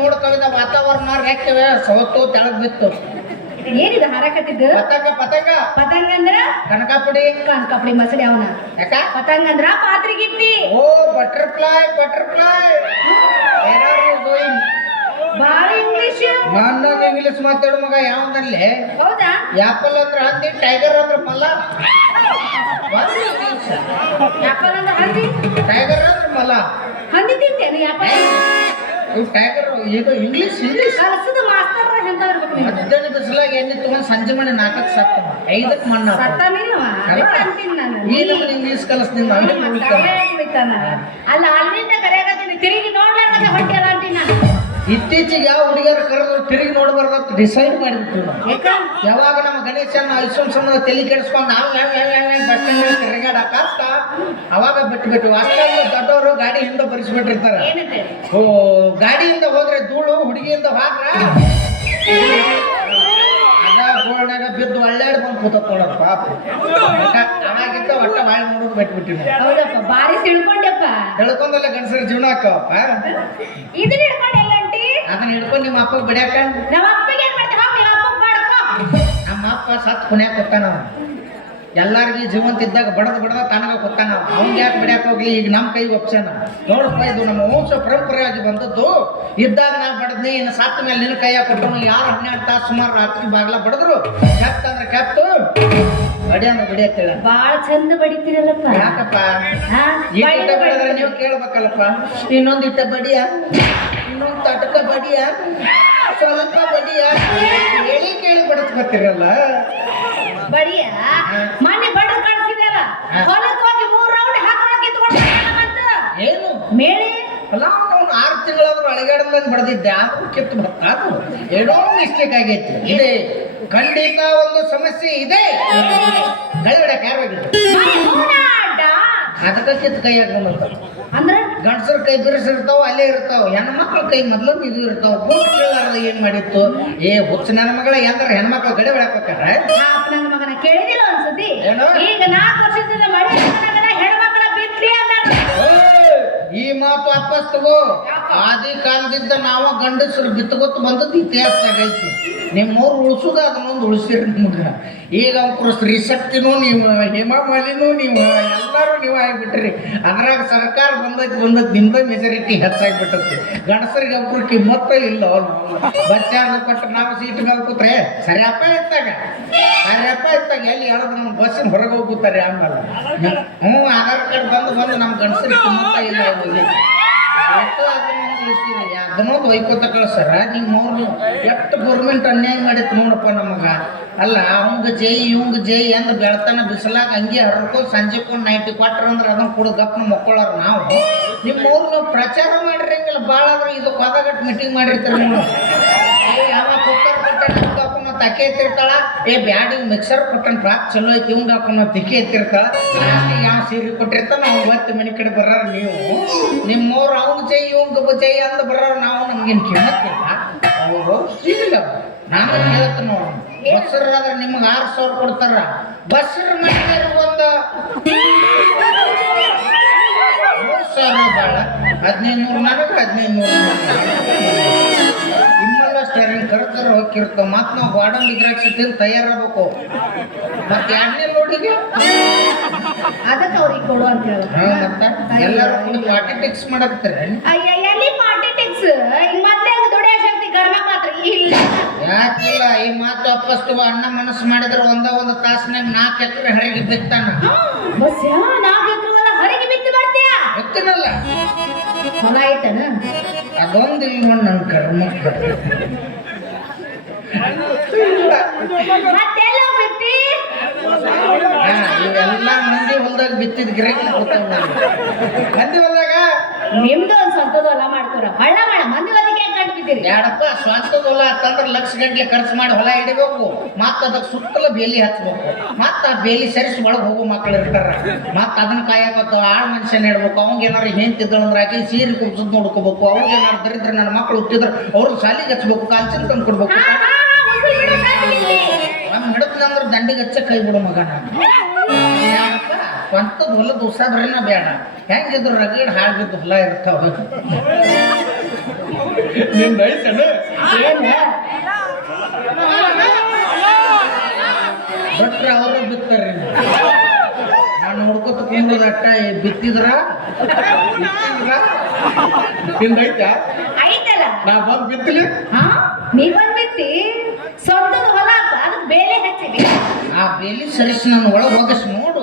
Mood ಕವಿದ ವಾತಾವರಣ ರೆಕ್ಕಿವೆ south ತೆಳಗ್ ಬಿತ್ತು. ಏನಿದು ಹಾರಾಕತ್ತಿದ್ದು? ಪತಂಗ ಪತಂಗ ಪತಂಗ ಅಂದ್ರ ಕನಕಾಪುಡಿ ಕನಕಾಪುಡಿ ಮಸಡಿ ಅವನ. ಯಾಕ ಪತಂಗ ಅಂದ್ರ ಪಾತ್ರಿಗಿತ್ತಿ. ಓ ಬಟರ್ಫ್ಲೈ ಬಟರ್ಫ್ಲೈ. ಬಾಳ ಇಂಗ್ಲಿಷ್. ನನ್ನ ಇಂಗ್ಲಿಷ್ ಮಾತಾಡು ಮಗ ಯಾವನಲ್ಲಿ? ಹೌದಾ? ಆಪಲ್ ಅಂದ್ರ ಹಂದಿ, ಟೈಗರ್ ಅಂದ್ರ ಮಲ್ಲ. ಆಪಲ್ ಅಂದ್ರ ಹಂದಿ, ಟೈಗರ್ ಅಂದ್ರ ಮಲ್ಲ. ಹಂದಿ ತಿಂತೇನೆ ಆಪಲ್. ಟೈಗರ್ ಈಗ ಇಂಗ್ಲಿಷ್ ಇಂಗ್ಲಿಷ್ ಕಲಸದ ಮಾಸ್ತರ್ ಎಂತ ಇರ್ಬೇಕು ನೀನು? ಮಧ್ಯಾಹ್ನ ಬಿಸಿಲಾಗ ಎಣ್ಣೆ ತಗೊಂಡ್ ಸಂಜೆ ಮನೆ 4ಕ್ಕೆ ಸತ್ತ 5ಕ್ಕೆ ಮಣ್ಣ ಸತ್ತಾನೇನವ ಅಂತೀನಿ ನಾನು. ಈ ನಮ್ಮನೆ ಇಂಗ್ಲಿಷ್ ಕಲಿಸ್ತೀನಿ ಅಲ್ಲ ಅಲ್ಲಿಂದ ಕರೆಯಾಗತ್ತೀನಿ ತಿರುಗಿ ನೋಡ್ಲಾರ್ದ ಹೊಟ್ಟೆಲ್ಲ ಅಂತೀನಿ ನಾನು. ಇತ್ತೀಚೆಗೆ ಯಾವ ಹುಡುಗಿಯರು ಕರೆದು ತಿರುಗಿ ನೋಡ್ಬಾರ್ದು ಡಿಸೈಡ್ ಮಾಡಿಬಿಟ್ಟು ಯಾವಾಗ ನಮ್ಮ ಗಣೇಶನ ಅಲ್ಸೊಂದು ತಲೆ ಕೆಡಿಸ್ಕೊಂಡು ನಾವು ಬಸ್ ಸ್ಟ್ಯಾಂಡ್ ತಿರುಗಾಡಕ್ಕ ಅವಾಗ ಬಿಟ್ಬಿಟ್ಟು ಅಷ್ಟೊಂದು ದೊಡ್ಡವರು ಗಾಡಿ ಹಿಂದೆ ಬರಿಸ್ಬಿಟ್ಟಿರ್ತಾರೆ. ಓ ಗಾಡಿಯಿಂದ ಹೋದ್ರೆ ಧೂಳು, ಹುಡುಗಿಯಿಂದ ಹೋದ್ರ ಅದ ಗೋಳ್ನಾಗ ಬಿದ್ದು ಒಳ್ಳೆಡ್ ಬಂದು ಕೂತಕೊಳ್ಳೋದು ಪಾಪ. ಅವಾಗಿದ್ದ ಒಟ್ಟ ಬಾಳೆ ನೋಡೋದು ಬಿಟ್ಬಿಟ್ಟಿವಿ. ಹೌದಪ್ಪ ಬಾರಿ ತಿಳ್ಕೊಂಡೆಪ್ಪ. ತಿಳ್ಕೊಂಡಲ್ಲ ಗಂಡಸರ ಜೀವನ ಹಾಕವಪ್ಪ. ಇದನ್ನ ಹಿಡ್ಕೊಂಡು ಎಲ್ಲ ಅಂಟಿ? ಅದನ್ನ ಹಿಡ್ಕೊಂಡು ನಿಮ್ಮ ಅಪ್ಪ ಬಿಡ್ಯಾಕ ನಮ್ಮ ಅಪ್ಪಗೆ ಏನ್ ಮಾಡ್ತೀವಿ? ನಿಮ್ಮ ಅಪ್ಪ ಮಾಡ್ಕೊ. ನಮ್ಮ ಅಪ್ಪ ಸತ್ ಪುಣ್ಯಾಕ ಕೊತ್ತಾನ. ಎಲ್ಲಾರ್ಗಿ ಜೀವಂತ ಇದ್ದಾಗ ಬಡದ ತನಗ ಕೊತ್ತಾನ. ಅವ್ನ್ ಯಾಕೆ ಬಿಡ್ಯಾಕ ಹೋಗ್ಲಿ? ಈಗ ನಮ್ಮ ಕೈಗೆ ಒಪ್ಸ್ಯಾನ. ನೋಡಪ್ಪ ಇದು ನಮ್ಮ ವಂಶ ಪರಂಪರೆಯಾಗಿ ಬಂದದ್ದು. ಇದ್ದಾಗ ನಾ ಬಡದ್ನಿ, ಇನ್ನು ಸತ್ತ ಮೇಲೆ ನಿನ್ನ ಕೈಯಾಗ ಕೊಟ್ಟನು. ಯಾರು 12 ತಾಸು ಸುಮಾರು ರಾತ್ರಿ ಬಾಗ್ಲ ಬಡದ್ರು ಕೆಪ್ತ ಅಂದ್ರೆ ಕೆಪ್ತು, ಬಡಿ ಅಂದ್ರೆ ಬಡಿಯತ್ತೇಳ. ಬಾಳ ಚಂದ ಬಡಿತೀರಲ್ಲಪ್ಪ. ಯಾಕಪ್ಪ? ಇಟ್ಟ ಬಡಿದ್ರೆ ನೀವು ಕೇಳ್ಬೇಕಲ್ಲಪ್ಪ. ಇನ್ನೊಂದು ಇಟ್ಟ ಬಡಿಯ, ಇನ್ನೊಂದು ತಟಕ ಬಡಿಯ, ಸ್ವಲ್ಪ ಬಡಿಯ ಹೇಳಿ ಕೇಳಿ ಬಡಸ್ಕೊತಿರಲ್ಲ. ಬಡಿಯ ಮನೆ ಬಡ ಕಳ್ಸಿದೆಲ್ಲ ಹೊಲಕ್ಕೆ ಹೋಗಿ 3 ರೌಂಡ್ ಹಾಕಿ ಕಿತ್ಕೊಂಡು ಏನು ಮೇಳೆ ಅಲ್ಲ. ಅವ್ನು 6 ತಿಂಗಳಾದ್ರೂ ಅಳಿಗಾಡದಾಗ ಬಡದಿದ್ದೆ, ಆದ್ರೂ ಕಿತ್ತು ಬರ್ತಾನು. ಏನೋ ಮಿಸ್ಟೇಕ್ ಆಗೈತಿ. ಇದೆ ಖಂಡಿತ ಒಂದು ಸಮಸ್ಯೆ ಇದೆ. ಗಳಿ ಹೊಡ್ಯಾಕ ಯಾರು ಹೋಗಿದ್ರು? ಅದಕ್ಕೆ ಕಿತ್ತು ಕೈ ಹಾಕೊಂಡ್ ಅಂದ್ರ ಗಂಡಸರ ಕೈ ಬಿರುಸಿರ್ತಾವ, ಅಲ್ಲೇ ಇರ್ತಾವ. ಹೆಣ್ಮಕ್ಳ ಕೈ ಮೊದ್ಲು ಇದು ಇರ್ತಾವ. ಬೂಟ್ ಕೇಳಾರ್ದ ಏನ್ ಮಾಡಿತ್ತು? ಏ ಹುಚ್ಚ ನನ್ನ ಮಗಳ ಎಂದ್ರ ಹೆಣ್ಮಕ್ಳು ಗಡಿ ಹೊಡ್ಯಾಕ ನನ್ನ ಮಗನ ಕೇಳಿದಿಲ್ಲ ಅನ್ಸತಿ. ಈಗ 4 ವರ್ಷದಿಂದ ಮಳೆ ಹೆಣ್ಮಕ್ಳ ಬಿತ್ಲಿ ಅಂದ. ಈ ಮಾತು ವಾಪಸ್ ತಗೋ. ಆದಿ ಕಾಲದಿಂದ ನಾವು ಗಂಡಸರು ಬಿತ್ತಗೊತ್ತು ಬಂದದ್ದು ಇತಿಹಾಸದಾಗ ಐತಿ. ನಿಮ್ಮವ್ರು ಉಳಿಸೋದ ಅದನ್ನೊಂದು ಉಳಿಸಿರಿ ನಿಮ್ಗ. ಈಗ ಅವ್ರು ಸ್ತ್ರೀಶಕ್ತಿನೂ ನೀವು, ಹೇಮಾಮಾಲಿನೂ ನೀವು, ಎಲ್ಲರೂ ನೀವು ಆಗಿಬಿಟ್ರಿ. ಅದ್ರಾಗ ಸರ್ಕಾರ ಬಂದದ್ದು ನಿಮ್ದ ಮೆಜಾರಿಟಿ ಹೆಚ್ಚಾಗಿಬಿಟ್ಟತಿ. ಗಂಡಸರಿಗೆ ಒಬ್ರು ಕಿಮ್ಮತ್ತ ಇಲ್ಲ. ಅವ್ರು ಬಸ್ಸಾಗ ಕೊಟ್ಟು ನಾವು ಸೀಟ್ ಮೇಲೆ ಕೂತ್ರೆ ಸರಿಯಪ್ಪ ಇತ್ತಾಗ ಎಲ್ಲಿ ಹೇಳೋದು ನಮ್ಮ ಬಸ್ಸಿನ ಹೊರಗೆ ಹೋಗ್ತಾರೆ. ಆಮೇಲೆ ಆಧಾರ್ ಕಾರ್ಡ್ ಬಂದು ನಮ್ಮ ಗಂಡಸರಿಗೆ ಕಿಮ್ಮತ್ತ ಇಲ್ಲ. ಅದನ್ನೊಂದು ಒಯ್ಕೋತ ಕಳ್ಸರ. ನಿಮ್ಮವ್ರು ಎಷ್ಟು ಗೌರ್ಮೆಂಟ್ ಅನ್ಯಾಯ ಮಾಡಿತ್ತು ನೋಡಪ್ಪ ನಮಗ. ಅಲ್ಲ ಅವಂಗ ಜೈ ಇವಂಗ ಜೈ ಅಂದ್ ಬೆಳ್ತಾನ ಬಿಸಿಲಾಗ ಹಂಗೆ ಹರ್ಕೊಂಡು ಸಂಜೆಕೊಂಡು ನೈಟಿ ಕೊಟ್ರಂದ್ರೆ ಅದನ್ನ ಕೂಡ ಗಪ್ನ ಮಕ್ಕಳವ್ರು. ನಾವು ನಿಮ್ಮವ್ರು ನಾವು ಪ್ರಚಾರ ಮಾಡಿರಂಗಿಲ್ಲ ಭಾಳ ಆದ್ರೆ ಇದು ಕೊದಗಟ್ಟು ಮೀಟಿಂಗ್ ಮಾಡಿರ್ತಾರೆ. ನೀವು ಯಾವಾಗ ಕುಕ್ಕರ್ ಕೊಟ್ಟೆ ನಮ್ಗೆ ಹಾಕೊಂಡು ತಕ್ಕೆ ಎತ್ತಿರ್ತಾಳ. ಏ ಬ್ಯಾಡಿ ಮಿಕ್ಸರ್ ಕೊಟ್ಟನ್ ಪ್ರಾಪ್ ಚಲೋ ಐತಿ, ಇವಂಗ ಹಾಕೊಂಡು ತಿಕ್ಕಿ ಎತ್ತಿರ್ತಾಳ. ಲಾಸ್ಟಿಗೆ ಯಾವ ಸೀರೆ ಕೊಟ್ಟಿರ್ತಾನ ಅವ್ನು ಮತ್ತೆ ಮನೆ ಕಡೆ ಬರೋರು. ನೀವು ನಿಮ್ಮವ್ರು ಅವಂಗ ಜೈ ಇವಂಗ ಜೈ ಅಂದ ಬರೋರು. ನಾವು ನಮ್ಗೇನು ಕೇಳತ್ತಿಲ್ಲ. ಅವರು ಸಿಗಲ್ಲ. ನಾನು ಕೇಳತ್ತ ನೋಡು. ಬಸ್ಸರಾದ್ರೆ ನಿಮ್ಗೆ 6,000 ಕೊಡ್ತಾರ. ಬಸ್ಸರ ಮಾಡಿದ್ರೆ ಒಂದು 3,000 ಭಾಳ. 1,500 ನನಗೆ 1,500 ನಿಮ್ಮಲ್ಲ ಸ್ಟೇರಿಂಗ್ ಕರ್ತಾರ ಹೋಗಿರ್ತಾವ. ಮತ್ತು ನಾವು ಗಾರ್ಡನ್ ದ್ರಾಕ್ಷಿ ತಿಂದು ತಯಾರಾಗಬೇಕು. ಮತ್ತೆ 2ನೇ ಲೋಡಿಗೆ ಅದಕ್ಕೆ ಅವ್ರಿಗೆ ಕೊಡು ಅಂತ ಹೇಳ. ಮತ್ತೆ ಎಲ್ಲರೂ ಕುಡಿದು ಪಾಲಿಟಿಕ್ಸ್ ಮಾಡಕ್ತಾರೆ. ಎಲ್ಲಿ ಪಾಲಿಟಿಕ್ಸ್? ಮೊದಲೇ ದುಡಿಯೋ ಶಕ್ತಿ ಗರ್ಮ ಮಾತ್ರ ಇಲ್ಲ. ಯಾಕಿಲ್ಲ? ಈ ಮಾತು ವಾಪಸ್ತು. ಅಣ್ಣ ಮನಸ್ಸು ಮಾಡಿದ್ರೆ ಒಂದು ತಾಸಿನಾಗ 4 ಎಕರೆ ಹರಿಗೆ ಬಿತ್ತಾನ. ಬಸ್ 4 ಎಕರೆ ಹರಿಗೆ ಬಿತ್ತು ಬರ್ತೀಯ? ಬಿತ್ತನಲ್ಲ, ಹೊಲ ಐತನ. ಅದೊಂದು ಇಲ್ಲಿ ನೋಡಿ ನನ್ನ ಕರ್ಮ. ಮತ್ತೆಲ್ಲ ಬಿತ್ತಿ? ಇವೆಲ್ಲ ಮಂದಿ ಹೊಲ್ದಾಗ ಬಿತ್ತಿದ ಗಿರಾಕಿ ಮಂದಿ ಹೊಲ್ದಾಗ ನಿಮ್ದು ಒಂದು ಸ್ವಂತದ ಹೊಲ ಮಾಡ್ಕೊರ. ಹಳ್ಳ ಮಾಡ ಮಂದಿ ಹೊಲಕ್ಕೆ ಕಂಡು ಅಂತೀರಿ ಬ್ಯಾಡಪ್ಪ ಸ್ವಂತದ ಹೊಲ ಅಂತಂದ್ರೆ ಲಕ್ಷ ಗಂಟ್ಲೆ ಖರ್ಚು ಮಾಡಿ ಹೊಲ ಹಿಡಿಬೇಕು ಮತ್ತ ಅದಕ್ಕೆ ಸುತ್ತಲ ಬೇಲಿ ಹಚ್ಬೇಕು ಮತ್ತ ಆ ಬೇಲಿ ಸರಿಸಿ ಒಳಗೆ ಹೋಗೋ ಮಕ್ಳು ಇರ್ತಾರ ಮತ್ತ ಅದನ್ನ ಕಾಯಬೇಕು ಆಳ್ ಮನುಷ್ಯನ ಇಡ್ಬೇಕು ಅವಂಗ ಏನಾರು ಹೆಂತಿದ್ರು ಅಂದ್ರೆ ಆಕಿ ಸೀರೆ ಕುಬ್ಸದ್ ನೋಡ್ಕೋಬೇಕು ಅವಾಗ ಏನಾರು ದರಿದ್ರೆ ನನ್ನ ಮಕ್ಳು ಹುಟ್ಟಿದ್ರು ಅವ್ರು ಶಾಲಿಗೆ ಹಚ್ಬೇಕು ಕಾಲ್ಚಿನ ತಂದು ಕೊಡ್ಬೇಕು ನಮ್ಮ ಹಿಡತ್ನ ಅಂದ್ರೆ ದಂಡಿಗೆ ಹಚ್ಚ ಕೈ ಬಿಡು ಮಗ ನಾನು ಸ್ವಂತದ ಹೊಲದ ಉಸಾಬ್ರಿನ ಬೇಡ ಹೆಂಗಿದ್ರು ರಗಡ್ ಹಾಳ್ಬಿದ್ದು ಹೊಲ ಇರ್ತಾವ ನಿಂದ ಐತನ ಬಿಟ್ರೆ ಅವರು ಬಿತ್ತಾರ್ರಿ ನಾನು ನೋಡ್ಕೊತ ಕುಂದ್ರದ ಅಟ್ಟ ಬಿತ್ತಿದ್ರ ನಿಂದೈತ ಐತಲ್ಲ ನಾ ಬಂದು ಬಿತ್ತಲಿ ಹಾ ನೀವೊಂದ್ ಬಿತ್ತಿ ಸ್ವಂತದ ಹೊಲ ಅದಕ್ಕೆ ಬೇಲೆ ಹಚ್ಚಿದಿ ಆ ಬೇಲಿ ಸರಿಸಿ ನಾನು ಒಳಗೆ ಹೋಗಿಸ್ ನೋಡು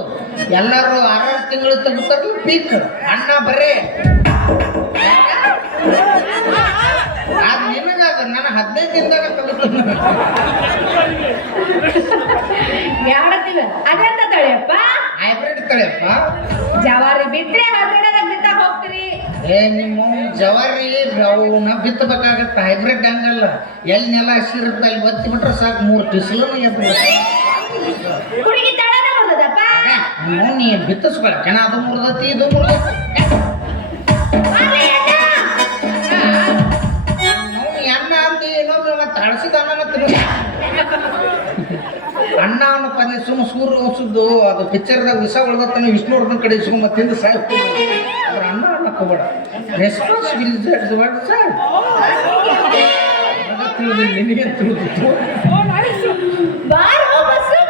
ಎಲ್ಲರೂ 6 ತಿಂಗಳು ತೆಗಿತಾರಲ್ಲ ಪೀಕ್ ಅಣ್ಣ ಬರೇ ಅದ್ ನಿನಗಾದ ನಾನು 15 ದಿನದಾಗ ತೆಗಿತೀನಿ ಯಾಡತ್ತಿವ ಅದೆಂತ ತಳಿಯಪ್ಪ ಹೈಬ್ರಿಡ್ ತಳಿಯಪ್ಪ ಜವಾರಿ ಬಿತ್ರೆ ಹೈಬ್ರಿಡ್ ಬಿತ್ತ ಹೋಗ್ತೀರಿ ಏ ನಿಮ್ಮ ಜವಾರಿ ಅವನ್ನ ಬಿತ್ತಬೇಕಾಗತ್ತ ಹೈಬ್ರಿಡ್ ಹಂಗಲ್ಲ ಎಲ್ಲಿ ನೆಲ ಹಸಿರುತ್ತೆ ಅಲ್ಲಿ ಒತ್ತಿ ಬಿಟ್ರೆ ಸಾಕು 3 ಬಿಸಿಲನ್ನು ಎದ್ದು ಹುಡುಗಿ ತಡನ ಮಾಡ್ದದಪ್ಪ ನೀ ಬಿತ್ತಿಸ್ಬೇಡ ಜನ ಅದು ಮುರಿದತಿ ಇದು ಮುರಿದತಿ ಅನ್ನ ಅಂತ ಇನ್ನೊಬ್ಬ ಮತ್ತೆ ಹಳಸಿದ ಅನ್ನ ಮತ್ತೆ ಅನ್ನ ಅನ್ನೋ ಪದ ಸುಮ್ಮ ಸೂರ್ಯ ಉಸುದ್ದು ಅದು ಪಿಕ್ಚರ್ದಾಗ ವಿಷ ಉಳ್ದತ್ತಾನೆ ವಿಷ್ಣುವರ್ಧನ್ ಕಡೆ ಇಸ್ಕೊಂಡ್ ಮತ್ತೆ ತಿಂದು ಸಾಯ್ ಅದ್ರ ಅನ್ನ ಅನ್ನಕ್ಕೆ ಹೋಗ್ಬೇಡ ರೆಸ್ಪಾನ್ಸಿಬಿಲಿಟಿ ಸರ್ ತಿಳಿದಿಲ್ಲ ನಿನಗೆ ತಿಳಿದಿತ್ತು ಬಾರೋ ಬಸ್ಸಗ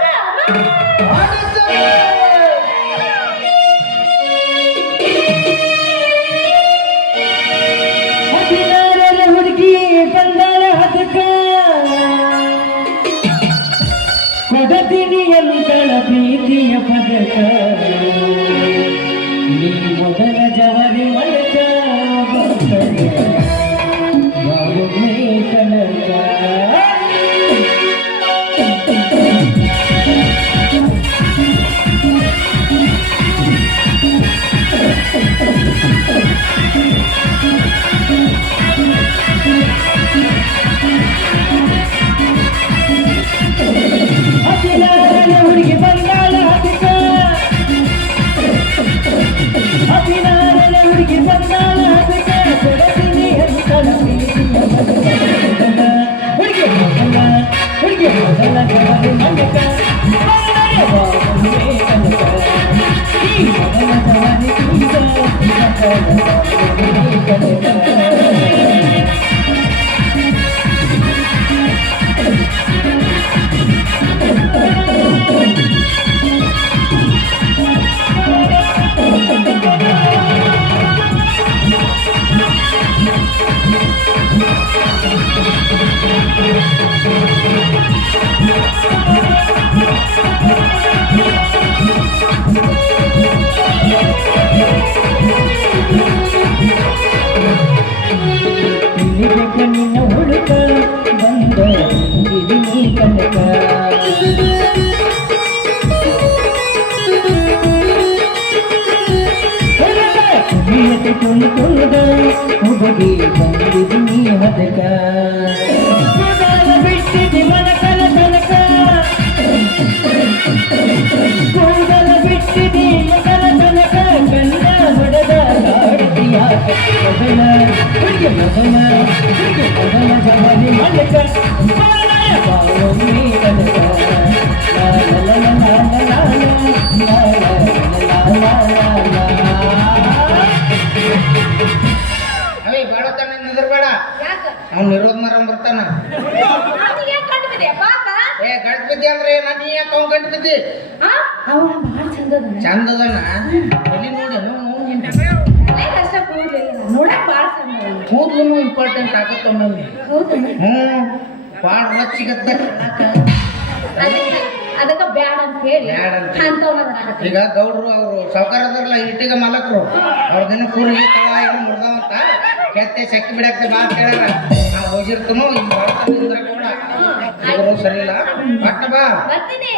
ಹುಡುಗಿ ಬಂದಾಳ ಅದಕ್ಕ ಕೊಡತೀನಿ ಎಂಗಳ ಪ್ರೀತಿಯ ಪದಕ ನೀ ಮೊದಲ ಜವರಿ ಮಳಕ ಬಾಬುನೇ ಕನಕ ಹುಡುಗಿ ಬಂದಾಳ ಅದಕ್ಕ ಅಭಿನಾರನ ಹುಡುಗಿ ಬಂದಾಳ ಅದಕ್ಕ ಕೊಡತೀನಿ ಎಂಗಳ ಪ್ರೀತಿಯ ಪದಕ ಹುಡುಗಿ ಮೊದಲ ಜವರಿ ಮಳಕ ಬಾಬುನೇ ಕನಕ ಈ ಮೊದಲ ಜವರಿ ನಿನ್ನ ಹುಡುಕ ಬಂದ ನೀ ಕನಕ ತುಳು ತುಳುದ ಹುಡುಗಿ ಬಂದಿದ್ದು ನೀ ಹದಕ ಬಿಟ್ಟಿದ್ದಿ ಮನ ಕಲ ತನಕ ಕೂದಲ ಬಿಟ್ಟಿದ್ದಿ ಮಕಲ ತನಕ ಕಣ್ಣ ಹೊಡೆದ ಗಾಡಿಯ ಮೊದಲ ಹುಡುಗಿ ಮೊದಲ ಜವಾನಿ ಮಲಕ ಬಾವೊಮ್ಮೆ ಕನಕ ಅವೇ ಬೇಡ ತಾನೆ ನಿಂದ್ರಬೇಡ ಯಾಕ ಅವ್ನು ನಿರೋಧ ಮರ ಬರ್ತಾನ ನಾನು ಯಾಕೆ ಕಂಡು ಬಿದ್ದೆ ಪಾಪ ಏ ಗಂಟು ಬಿದ್ದಿ ಅಂದ್ರೆ ನಾನು ನೀ ಯಾಕೆ ಅವ್ನು ಗಂಟು ಬಿದ್ದಿ ಅವನ ಭಾಳ ಚಂದದ ಚಂದದನ ಎಲ್ಲಿ ನೋಡಿ ನೋವು ಕಷ್ಟ ಕೂದಲಿಲ್ಲ ನೋಡಕ್ ಭಾಳ ಚಂದ ಕೂದಲು ಇಂಪಾರ್ಟೆಂಟ್ ಆಗುತ್ತೆ ಒಮ್ಮೊಮ್ಮೆ ಹೌದು ಭಾಳ ರಚ್ಚಿಗತ್ತ ಅದಕ್ಕ ಬ್ಯಾಡ ಅಂತ ಹೇಳಿ ಬ್ಯಾಡ ಅಂತ. ಅಂತವನ ಈಗ ಗೌಡ್ರು ಅವರು ಸಾವುಕಾರ ಅದಾರಲ್ಲ ಇಟ್ಟಿಗ ಮಾಲಕರು ಅವ್ರ ದಿನ ಕೂರಿಗೆ ತಳ ಏನು ಮುಡ್ದಾವಂತ ಕೆತ್ತೆ ಸಕ್ಕಿ ಬಿಡಕ್ಕೆ ಬಾ ಅಂತ ಹೇಳ್ಯಾರ ನಾವು ಹೋಗಿರ್ತನು ಈಗ ಬರ್ತಾನೆ ಕೂಡ ಇವರು ಸರಿ ಇಲ್ಲ ಪಟ್ಟ ಬಾ ಬರ್ತೀನಿ